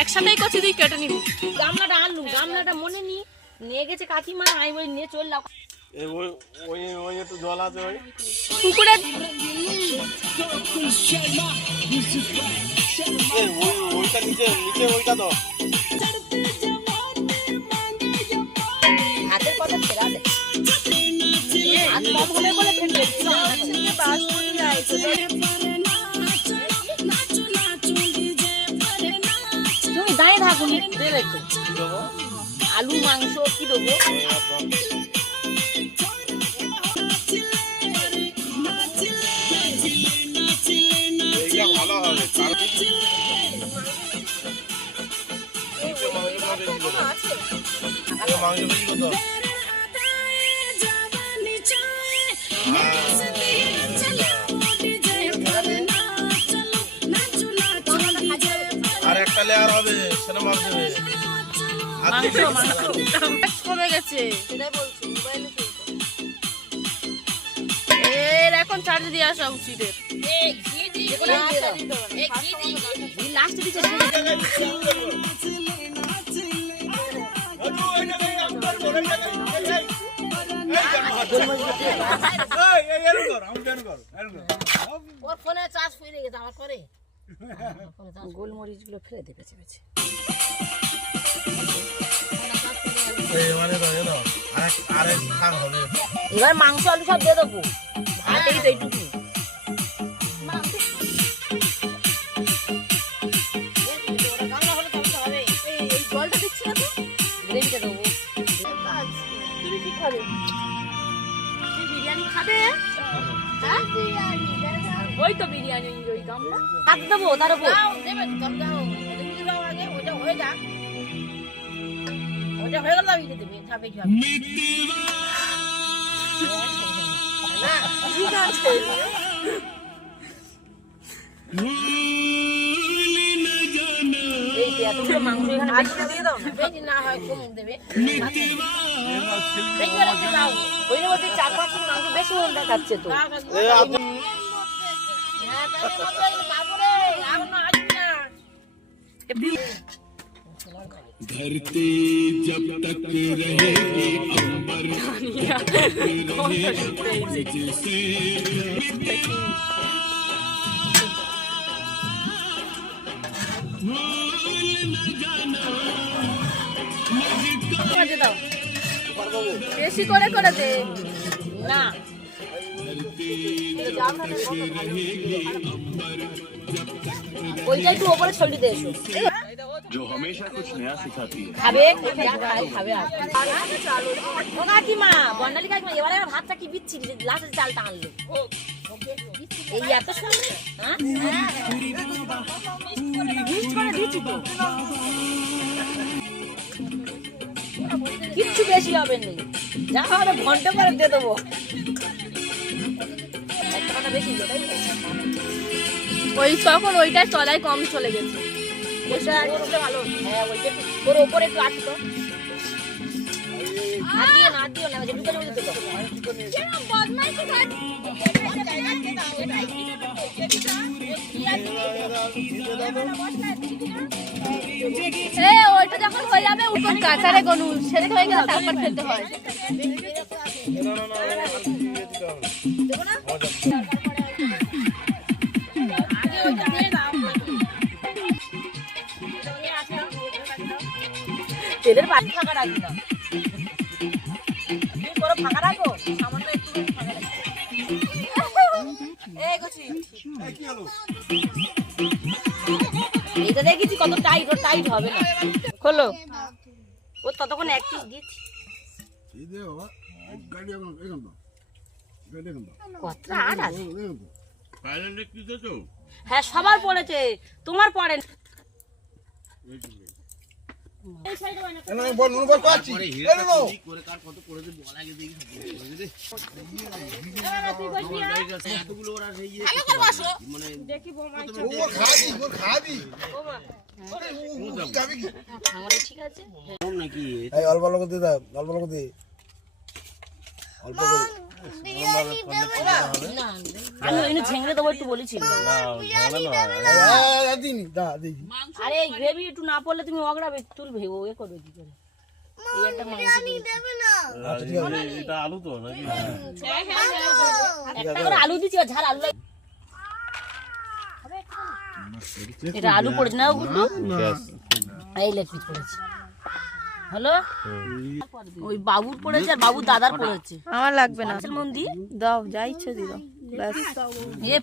একসাথেই করছি, তুই কেটে নিবি। গামলাটা আনলু, গামলাটা মনে নি নিয়ে গেছে কাকিমা, আমি বলি নিয়ে চললাম। ওই একটু জল আছে ওই পুকুরে ওইটা নিচে ওইটা তো হাতের কথা ফেরা দে, হাত কম হবে বলে ফেলবে। তুমি দাঁড়িয়ে থাকুন, দেবে তো আলু মাংস কি দেবো? ভালো হবে মাংস বেশি কত আর একটা লেয়ার হবে সেটা মাপ দেবে। কমে গেছে এর, এখন চার্জ দিয়ে আসা উচিত। গোলমরিচ গুলো ফেলে দেখেছে এবার মাংস আলু সব দিয়ে দেবো, ভাতেই তো এইটুকু। এই জলটা দিচ্ছি না তো, গ্রেভিটা দেবো। তুমি কি খাবে? তুমি বিরিয়ানি খাবে? হ্যাঁ ওই তো বিরিয়ানি, ওই গামলা হাত দেবো তার উপর দেবে। ওইটা হয়ে যাক, ওইটা হয়ে গেল আমি দেবে খাবে কি হবে না। ঠিক আছে এই যে এতগুলো মাংস এখানে বেশি দিয়ে দাও না, বেশি না হয় কম দেবে। ওই মধ্যে 4-5 মাংস বেশি মন দেখাচ্ছে তো। धरती जब तक रहेगी अंबर जिसे বেশি করে করে দে না। ওইটা একটু ওপরে ছড়িয়ে দে। जो हमेशा कुछ नया सिखाती है। খাবে খাবে ও কাকিমা, বর্ণালী কাকিমা এবারে ভাতটা কি বিচ্ছিরি, লাস্টে চালটা আনলো এই এত সময়। হ্যাঁ কিচ্ছু বেশি হবে না, যা হবে ঘন্টা করে দিয়ে দেবো। একটা বেশি ওই তখন ওইটার তলায় কম চলে গেছে। ভালো হ্যাঁ, ওইটা ওর ওপরে একটু আসতো। ওইটা যখন হয়ে যাবে উপর কাঁচারে গনু সেরে হয়ে গেলে তারপর খেতে হয়। তেলের বাটি ফাঁকা রাখবি না, পুরো ফাঁকা রাখো, সামান্য একটু ফাঁকা রাখো। এইটা দেখেছি কত টাইট, ও টাইট হবে না। খোলো, ও ততক্ষণ এক পিস দিচ্ছি। হ্যাঁ সবার পড়েছে, তোমার পড়ে না। অল্প অল্প দিয়ে দাও, অল্প অল্প দিয়ে অল্প আমি ওই ঝেঙে দেবো একটু বলেছিলাম। আরে গ্রেভি একটু না পড়লে তুমি অগড়াবে তুলবে ও এ করবে কি করে? এই একটা মাংস এটা আলু তো নাকি? একটা করে আলু দিচ্ছি, ঝাল আলু এটা আলু পড়েছে না গুড্ডু? এই লেগ পিস পড়েছে। হ্যালো, ওই বাবুর পড়েছে আর বাবুর দাদার পড়েছে। আমার লাগবে না, মন দি দাও যা ইচ্ছে দিও ব্যাস। এ